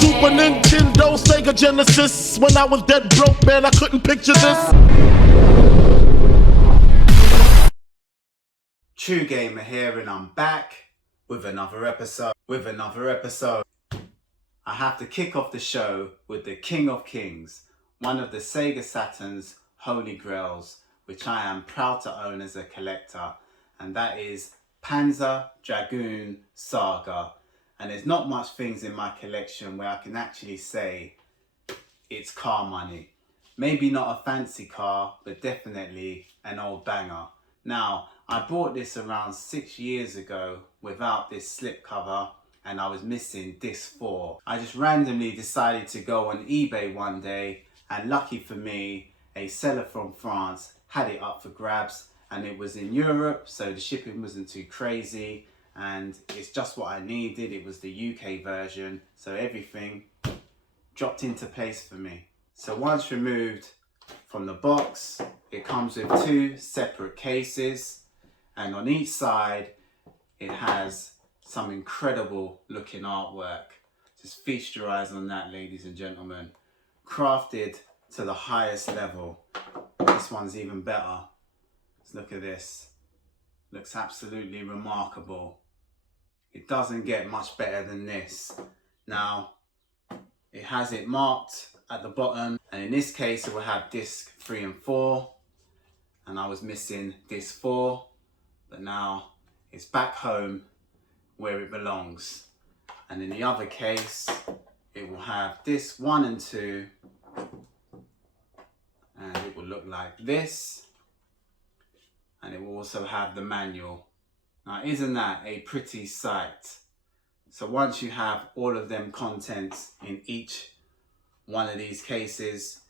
Super Nintendo, Sega Genesis. When I was dead broke, man, I couldn't picture this. True Gamer here, and I'm back with another episode. I have to kick off the show with the King of Kings, one of the Sega Saturn's holy grails, which I am proud to own as a collector, and that is Panzer, Dragoon, Saga. And there's not much things in my collection where I can actually say it's car money. Maybe not a fancy car, but definitely an old banger. Now, I bought this around 6 years ago without this slipcover, and I was missing disc 4. I just randomly decided to go on eBay one day, and lucky for me, a seller from France had it up for grabs, and it was in Europe, so the shipping wasn't too crazy, and it's just what I needed. It was the UK version, so everything dropped into place for me. So once removed from the box, it comes with 2 separate cases, and on each side it has some incredible looking artwork. Just feast your eyes on that, ladies and gentlemen. Crafted to the highest level. This one's even better. Let's look at this. Looks absolutely remarkable. It doesn't get much better than this. Now, it has it marked at the bottom, and in this case it will have disc 3 and 4, and I was missing disc 4, but now it's back home where it belongs. And in the other case it will have disc 1 and 2, and it will look like this, and it will also have the manual. Now, isn't that a pretty sight? So once you have all of them contents in each one of these cases,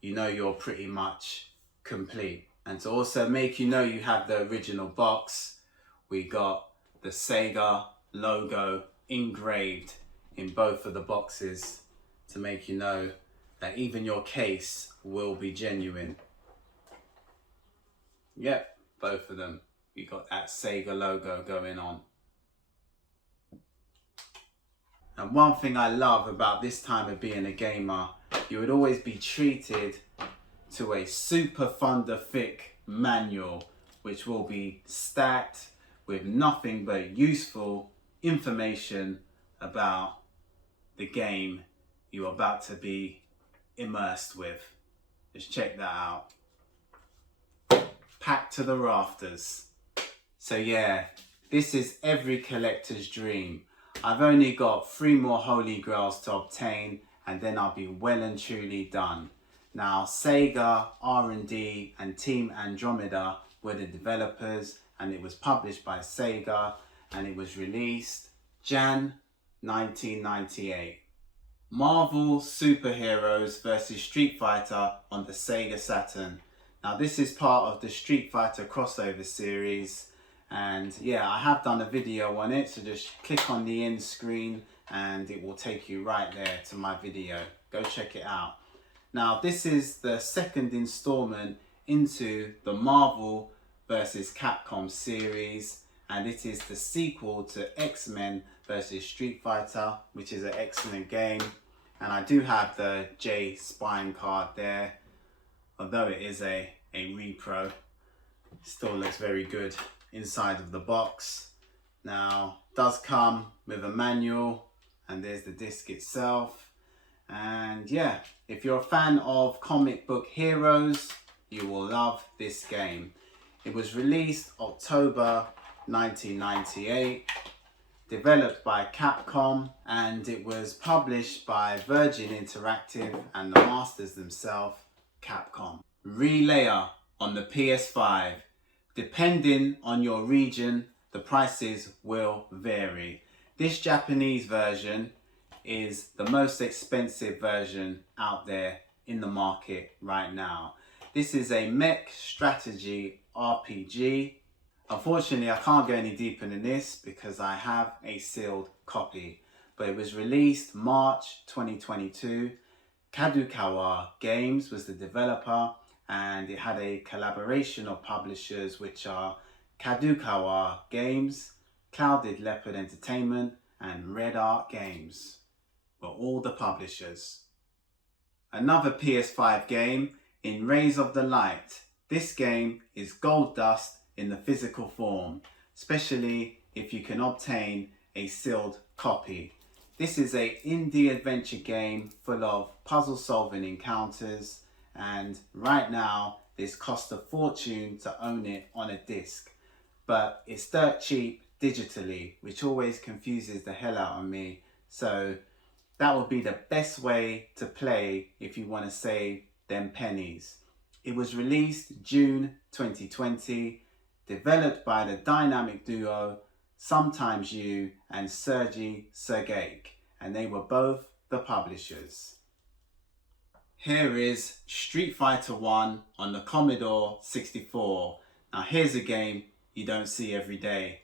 you know you're pretty much complete. And to also make you know you have the original box, we got the Sega logo engraved in both of the boxes to make you know that even your case will be genuine. Yep, both of them. You got that Sega logo going on. And one thing I love about this time of being a gamer, you would always be treated to a super thunder thick manual, which will be stacked with nothing but useful information about the game you're about to be immersed with. Just check that out. Packed to the rafters. So yeah, this is every collector's dream. I've only got 3 more holy grails to obtain, and then I'll be well and truly done. Now, Sega, R&D and Team Andromeda were the developers, and it was published by Sega, and it was released Jan 1998. Marvel Superheroes vs Street Fighter on the Sega Saturn. Now, this is part of the Street Fighter crossover series, and yeah, I have done a video on it, so just click on the end screen and it will take you right there to my video. Go check it out. Now, this is the second installment into the Marvel vs Capcom series, and it is the sequel to X-Men vs Street Fighter, which is an excellent game. And I do have the J spine card there, although it is a repro, it still looks very good inside of the box. Now, it does come with a manual, and there's the disc itself. And yeah, if you're a fan of comic book heroes, you will love this game. It was released October 1998, developed by Capcom, and it was published by Virgin Interactive and the masters themselves, Capcom. Relayer on the PS5. Depending on your region, the prices will vary. This Japanese version is the most expensive version out there in the market right now. This is a mech strategy RPG. Unfortunately, I can't go any deeper than this because I have a sealed copy, but it was released March 2022. Kadokawa Games was the developer, and it had a collaboration of publishers, which are Kadokawa Games, Clouded Leopard Entertainment, and Red Art Games. were all the publishers. Another PS5 game, In Rays of the Light. This game is gold dust in the physical form, especially if you can obtain a sealed copy. This is an indie adventure game full of puzzle solving encounters, and right now this costs a fortune to own it on a disc, but it's dirt cheap digitally, which always confuses the hell out of me. So that would be the best way to play if you want to save them pennies. It was released June 2020, developed by the dynamic duo Sometimes You and Sergei Sergeik, and they were both the publishers. Here is Street Fighter 1 on the Commodore 64. Now here's a game you don't see every day.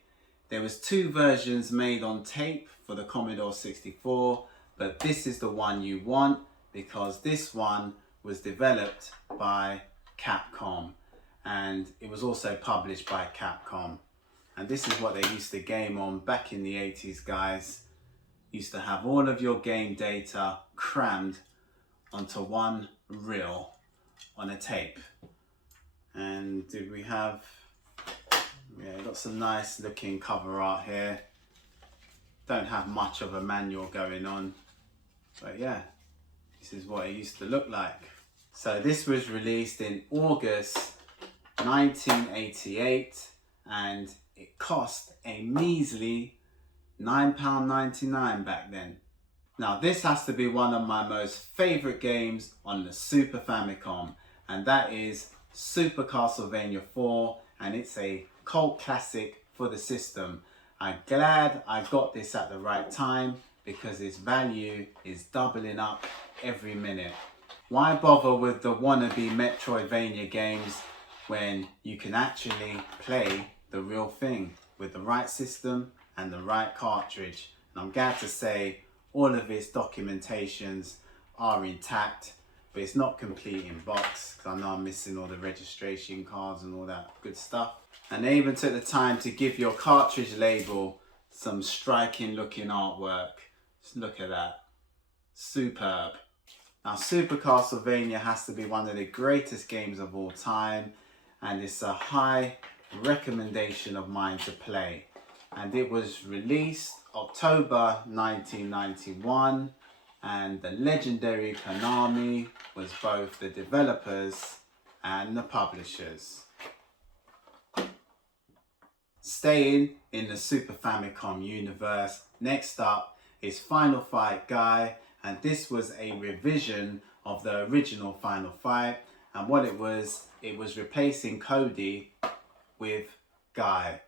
There was 2 versions made on tape for the Commodore 64, but this is the one you want because this one was developed by Capcom, and it was also published by Capcom. And this is what they used to game on back in the 80s, guys. Used to have all of your game data crammed onto one reel on a tape. And did we have, yeah, got some nice looking cover art here. Don't have much of a manual going on, but yeah, this is what it used to look like. So this was released in August 1988, and it cost a measly £9.99 back then. Now this has to be one of my most favourite games on the Super Famicom, and that is Super Castlevania 4, and it's a cult classic for the system. I'm glad I got this at the right time because its value is doubling up every minute. Why bother with the wannabe Metroidvania games when you can actually play the real thing with the right system and the right cartridge? And I'm glad to say all of its documentations are intact, but it's not complete in box because I know I'm missing all the registration cards and all that good stuff. And they even took the time to give your cartridge label some striking looking artwork. Just look at that. Superb. Now Super Castlevania has to be one of the greatest games of all time, and it's a high recommendation of mine to play. And it was released October 1991, and the legendary Konami was both the developers and the publishers. Staying in the Super Famicom universe, next up is Final Fight Guy, and this was a revision of the original Final Fight, and what it was replacing Cody with Guy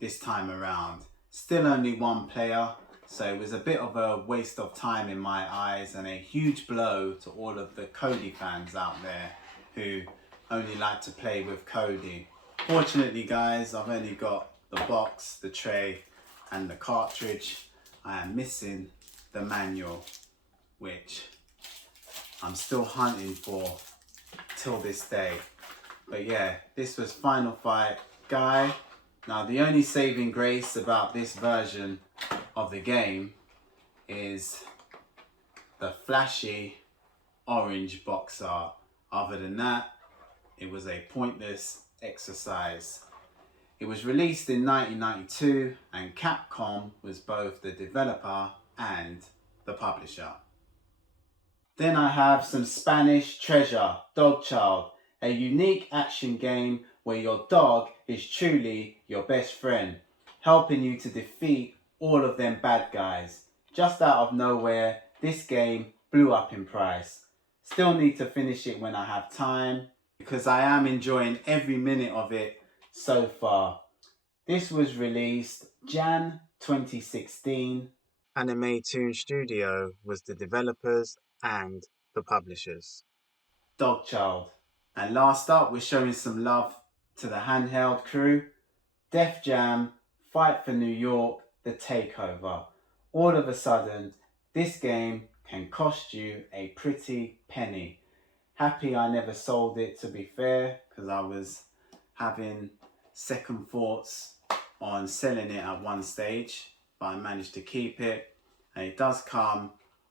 this time around. Still only one player, so it was a bit of a waste of time in my eyes, and a huge blow to all of the Cody fans out there who only like to play with Cody. Fortunately guys, I've only got the box, the tray and the cartridge. I am missing the manual, which I'm still hunting for till this day. But yeah, this was Final Fight Guy. Now the only saving grace about this version of the game is the flashy orange box art. Other than that, it was a pointless exercise. It was released in 1992, and Capcom was both the developer and the publisher. Then I have some Spanish treasure, Dogchild, a unique action game where your dog is truly your best friend, helping you to defeat all of them bad guys. Just out of nowhere, this game blew up in price. Still need to finish it when I have time, because I am enjoying every minute of it so far. This was released Jan 2016. Anime Toon Studio was the developers and the publishers. Dogchild. And last up, we're showing some love to the handheld crew. Def Jam, Fight for New York, The Takeover. All of a sudden, this game can cost you a pretty penny. Happy I never sold it, to be fair, because I was having second thoughts on selling it at one stage, but I managed to keep it. And it does come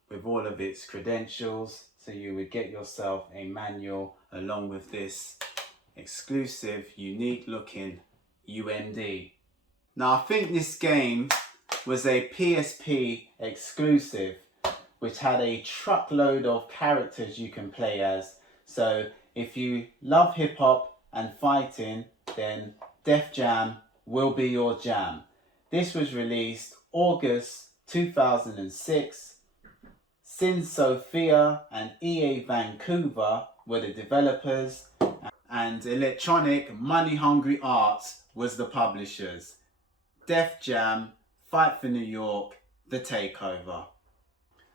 with all of its credentials. So you would get yourself a manual along with this exclusive, unique looking UMD. Now I think this game was a PSP exclusive, which had a truckload of characters you can play as. So if you love hip hop and fighting, then Def Jam will be your jam. This was released August 2006. Sin Sophia and EA Vancouver were the developers, and Electronic Money Hungry Arts was the publishers. Def Jam, Fight for New York, The Takeover.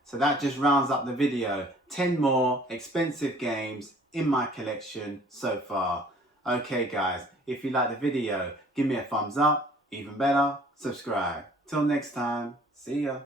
So that just rounds up the video. 10 more expensive games in my collection so far. Okay guys, if you like the video, give me a thumbs up. Even better, subscribe. Till next time, see ya.